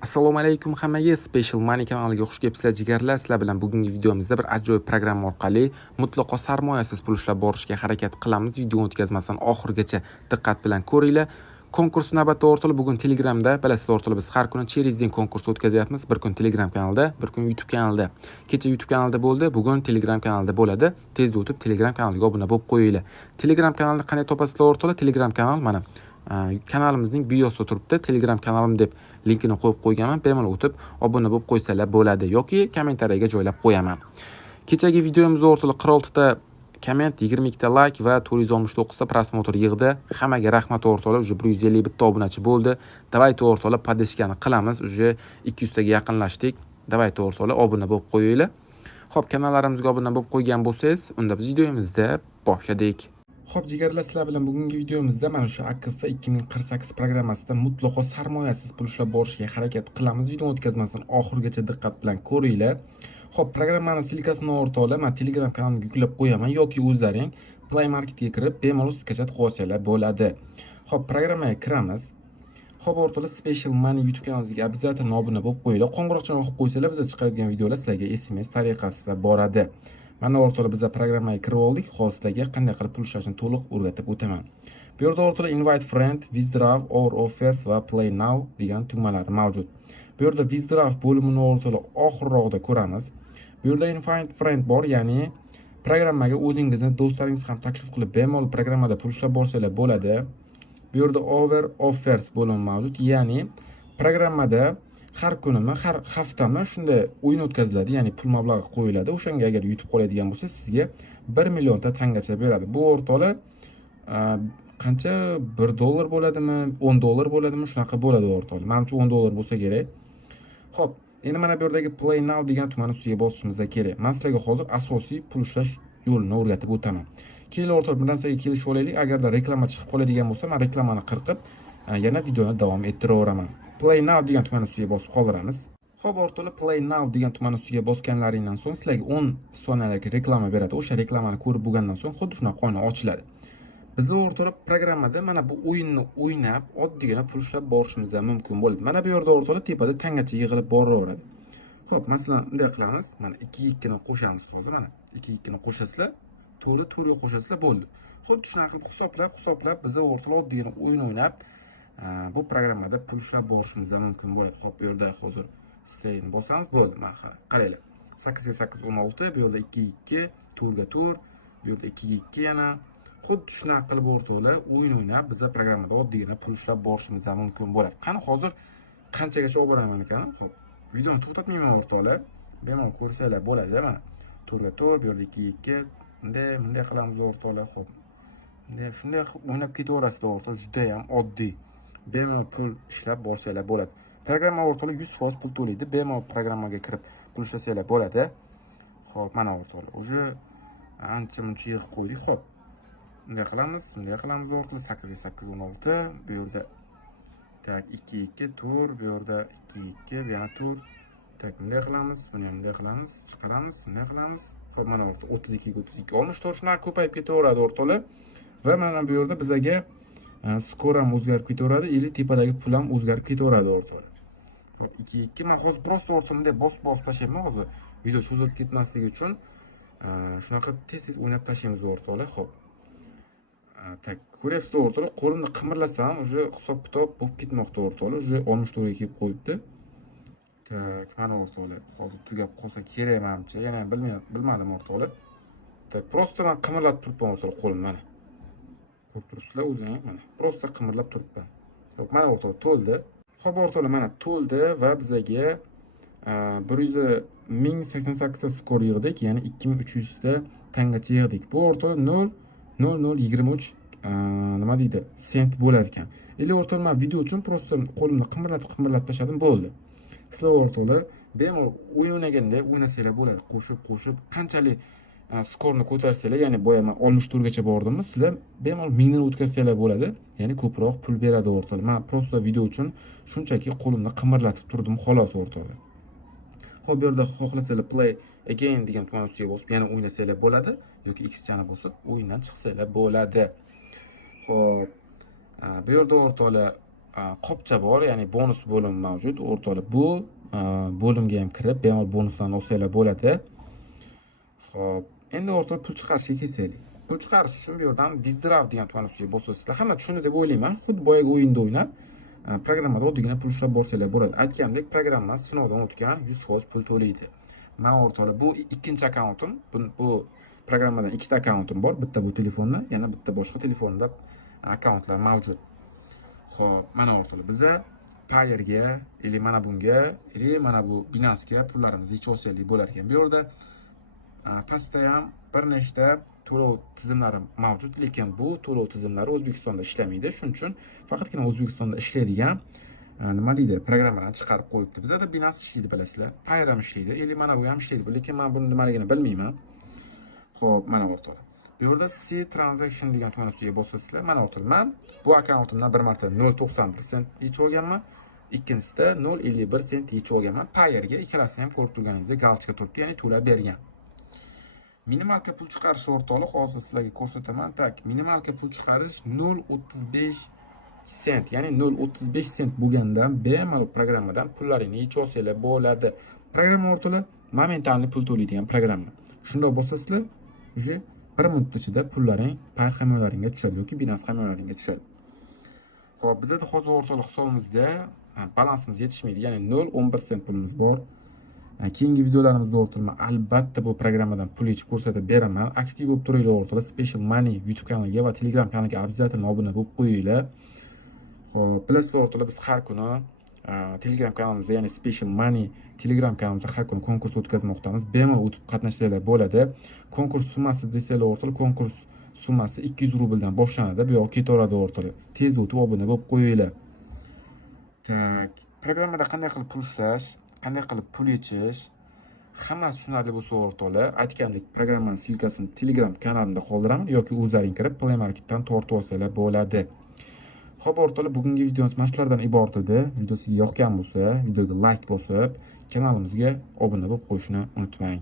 Assalomu alaykum hammaga. Special Money kanaliga xush kelibsizlar jigarlar. Sizlar bilan bugungi videomizda bir ajoyib programma orqali mutlaqo sarmoyasiz pul ishlab borishga harakat qilamiz. Video o'tkazmasdan oxirigacha diqqat bilan ko'ringlar. Konkurs navbati orqali bugun Telegramda, bilasizlar, orqali biz har kuni Cherizden konkurs o'tkazyapmiz. Bir kun Telegram kanalida, bir kun YouTube kanalida. Kecha YouTube kanalida bo'ldi, bugun Telegram kanalida bo'ladi. Tezda o'tib Telegram kanaliga obuna bo'lib qo'yinglar. Telegram kanalini qanday topasizlar orqali? Telegram kanal mana kanalimizning biosida turibdi. Telegram kanalim deb linkini qo'yib qo'yganman. Bemalol o'tib obuna bo'lib qo'ysalar bo'ladi yoki kommentariyaga joylab qo'yaman. Kechagi videomiz orqali 46 ta komment, 22 ta like va 469 ta prosmotr yig'di. Hammaga rahmat o'rtoqlar. Uje 151 ta obunachi bo'ldi. Davayt o'rtoqlar podeshkani qilamiz. Uje 200 taga yaqinlashdik. Davayt o'rtoqlar obuna bo'lib qo'yinglar. Xo'p, kanallarimizga obuna bo'lib qo'ygan bo'lsangiz, unda biz videomizda boshladik. Xo'p jigarlar, sizlar bilan bugungi videomizda mana shu AKF 2048 programmasida mutlaqo sarmoyasiz pul ishlab borishga harakat qilamiz. Video o'tkazmasdan oxirigacha diqqat bilan ko'ringlar. Xo'p, programmani silkasini o'rtoqlar men Telegram kanalimga yuklab qo'yaman yoki o'zlaring Play Marketga kirib bemalol skachat qilib olsanglar bo'ladi. Xo'p, programmaga kiramiz. Xo'p o'rtoqlar, Special Money YouTube kanalimizga обязательно obuna bo'lib qo'yinglar. Qo'ng'iroqchani qo'yib qo'ysalar biz chiqargan videolar sizlarga SMS tariqasida boradi. Mana o'rtoqlar, biz programmaga kirib oldik. Hozir sizlarga qanday qilib pul ishlashni to'liq o'rgatib o'taman. Bu yerda o'rtoqlar invite friend, withdraw or offers va play now degan tugmalar mavjud. Bu yerda withdraw bo'limini o'rtoqlar oxirroqda ko'ramiz. Bu yerda invite friend bor, ya'ni programmaga o'zingizni do'stlaringiz ham taklif qilib bemalol programmada pul ishlab borsalar bo'ladi. Bu yerda over offers bo'limi mavjud, ya'ni programmada har kunimi, har haftami shunday o'yin o'tkaziladi, ya'ni pul mablag'i qo'yiladi. O'shanga agar yutib qoladigan bo'lsa, sizga 1 million ta tangacha beradi. Bu o'rtoqlar qancha $1 bo'ladimi, $10 bo'ladimi, shunaqa bo'ladi o'rtoqlar. Menimcha $10 bo'lsa kerak. Xo'p, endi mana bu yerdagi play now degan tugmani ustiga bosishimiz kerak. Men sizlarga hozir asosiy pul ishlash yo'lini o'rgatib o'taman. Keyin o'rtoqlar, bir narsaga kelishib olaylik. Agarda reklama chiqib qoladigan bo'lsa, men reklamani qirqib, yana videoni davom ettiraveraman. Play now degan tugmani ustiga bosib qoldiramiz. Xo'p o'rtoqlar, play now degan tugmani ustiga bosganlaringdan so'ng sizlarga 10 soniyalik reklama beradi. O'sha reklamani ko'rib bo'lgandan so'ng xuddi shunaqa qona ochiladi. Biz o'rtoqlar programmada mana bu o'yinni o'ynab, oddiygina pul ishlab borishimiz ham mumkin bo'ladi. Mana bu yerda o'rtoqlar tepada tangacha yig'ilib boraveradi. Xo'p, masalan, bunday qilamiz. Mana 2 ni qo'shamiz hozir. Mana 2 ni qo'shasizlar, 4 qo'shasizlar bo'ldi. Xuddi shunaqa qilib hisoblab biz o'rtoqlar oddiygina o'yin o'ynab bu programmada pul ishlab borishimiz ham mumkin bo'ladi. Xo'p, bu yerda hozir stayni bosamiz, bo'ldi. Mana qaranglar. 8 ga 8 16, bu yerda 2 4 ga 4, bu yerda 2 2 yana. Xuddi shunaqa qilib o'rtoqlar o'yin o'ynab biz programmada oddiygina pul ishlab borishimiz ham mumkin bo'ladi. Qani hozir qanchagacha olib boraman ekan? Xo'p, videoni to'xtatmayman o'rtoqlar. Bemalol ko'rsanglar bo'ladi. Mana 4 ga 4, bu yerda 2 2, bunday qilamiz o'rtoqlar. Xo'p, shunday o'ynab ketaverasizlar o'rtoqlar. Juda ham oddiy. Bemalol pul ishlab borsanglar bo'ladi. Programma o'rtoqlar 100% pul to'laydi. Bemalol programmaga kirib pul ishlasanglar bo'ladi. Xo'p, mana o'rtoqlar, uje ancha-muncha yig'ib qo'ydik. Xo'p, bunday qilamiz o'rtoqlar. 8 ga 8 16, bu yerda tak 2 2 4, bu yerda 2 2, yana 4. Tak, bunday qilamiz, buni ham bunday qilamiz, chiqaramiz, bunday qilamiz. Xo'p, mana o'rtoqlar 32 ga 32 64 shunaqa ko'payib ketaveradi o'rtoqlar. Va mana bu yerda bizga skor ham o'zgarib ketaveradi, ili tepadagi pul ham o'zgarib ketaveradi o'rtoqlar. 2 2 men hozir prosta o'rtamda bosib tashlayman hozir. Video cho'zilib ketmasligi uchun shunaqa tez-tez o'ynab tashlaymiz o'rtoqlar. Xo'p. Tak, ko'ryapsizlar o'rtoqlar, qo'limni qimirlasam, uje hisob-kitob bo'lib ketmoqda o'rtoqlar. Uje 64 ga kelib qo'yibdi. Tak, mana o'rtoqlar, hozir tugab qolsa kerak menimcha. Yana bilmadim o'rtoqlar. Tak, prosta men qimirlatib turibman o'rtoqlar qo'lim mana. Ko'rib turibsizlar o'zingiz mana. Prosta qimirlab turibman. Xo'p, mana o'rtoqlar to'ldi. Xo'p o'rtoqlar, mana to'ldi va bizga 1088 ta skor yig'dik, ya'ni 2300 ta tangacha yig'dik. Bu o'rtoqlar 0.0023 nima deydi, sent bo'lar ekan. Endi o'rtoqlar, men video uchun prosta qo'limni qimirlatib tashladim, bo'ldi. Sizlar o'rtoqlar bemalol o'yin o'ynaganda o'ynasanglar bo'ladi. Qo'shib qanchalik skorni ko'tarsanglar, ya'ni boya men 64 gacha bordimmi, sizlar bemalol 1000 ni o'tkazsanglar bo'ladi, ya'ni ko'proq pul beradi o'rtoqlar. Men prosta video uchun shunchaki qo'limni qimirlatib turdim xolos o'rtoqlar. Xo'p, bu yerda xohlasanglar play again degan tugmani ustiga bosib yana o'ynasanglar bo'ladi yoki X chani bosib o'yindan chiqsanglar bo'ladi. Xo'p, bu yerda o'rtoqlar qopcha bor, ya'ni bonus bo'lim mavjud o'rtoqlar. Bu bo'limga ham kirib bemalol bonuslarni olsanglar bo'ladi. Xo'p, endi o'rtoqlar pul chiqarishga kelsak. Pul chiqarish uchun bu yerdan Withdraw degan tugma ustiga bosasizlar. Hamma tushunadi deb o'ylayman. Xuddi boyagi o'yinda o'ynab, programmada oddiygina pul ushlab borsanglar bo'ladi. Aytgandek, programma sinovdan o'tgan 100% pul to'laydi. Mana o'rtoqlar, bu ikkinchi akkauntim. Bu programmadan ikkita akkauntim bor. Bitta bu telefonda, yana bitta boshqa telefonda akkauntlar mavjud. Xo'p, mana o'rtoqlar, biza Paye'ga, ili mana bunga, ili mana bu Binance'ga pullarimizni yechib olsaylik bo'lar ekan. Bu yerda pastda ham bir nechta to'lov tizimlari mavjud, lekin bu to'lov tizimlari O'zbekistonda ishlamaydi. Shuning uchun faqatgina O'zbekistonda ishlaydigan nima deydi, programmalarni chiqarib qo'yibdi. Bizda Binance ishlaydi, bilasizlar. Payer ham ishlaydi, ili mana bu ham ishlaydi. Lekin men buni nimaligini bilmayman. Xo'p, mana o'rtoqlar. Bu yerda C transaction degan tugma ustiga bosasizlar. Mana o'rtoqlar, men bu akkauntimdan bir marta 0.91 sent yechib olganman. Ikkinchisida 0.51 sent yechib olganman. Payerga ikkalasini ham ko'rib turganingizda galchka turibdi, ya'ni to'lab bergan. Minimalka pul chiqarish o'rtoqlar, hozir sizlarga ko'rsataman. Tak, minimalka pul chiqarish 0.35 sent, ya'ni 0.35 sent bo'lgandan bemalol programmadan pullaringni yechib olsanglar bo'ladi. Programma o'rtoqlar momentalni pul to'laydigan programma. Shunday bo'lsasizlar, uje 1 minut ichida pullaring Pay hamyonlaringga tushadi yoki Binance hamyonlaringga tushadi. Xo'p, bizda hozir o'rtoqlar hisobimizda balansimiz yetishmaydi, ya'ni 0.11 sent pulimiz bor. Keyingi videolarimizda o'rtoqlar albatta bu programmadan pul yechib ko'rsatib beraman. Aktiv bo'lib turinglar o'rtoqlar. Special Money YouTube kanaliga va Telegram kanaliga обязательно obuna bo'lib qo'yinglar. Xo'p, bilasizlar o'rtoqlar, biz har kuni Telegram kanalimizda, ya'ni Special Money Telegram kanalimizda har kuni konkurs o'tkazmoqdamiz. Bemalol o'tib qatnashsanglar bo'ladi. Konkurs summasi desanglar o'rtoqlar, konkurs summasi 200 rubldan boshlanadi. Bu yo'q ketaveradi o'rtoqlar. Tezda o'tib obuna bo'lib qo'yinglar. Tak, programmada qanday qilib pul ushlash, qanday qilib pul yechish, hammasi tushunarli bo'lsa o'rtoqlar, aytgandek programmaning silkasini Telegram kanalimda qoldiraman yoki o'zlaring kirib Play Marketdan tortib olsanglar bo'ladi. Xo'p o'rtoqlar, bugungi videomiz mana shulardan iborat edi. Video sizga yoqgan bo'lsa, videoga like bosib, kanalimizga obuna bo'lib qo'yishni unutmang.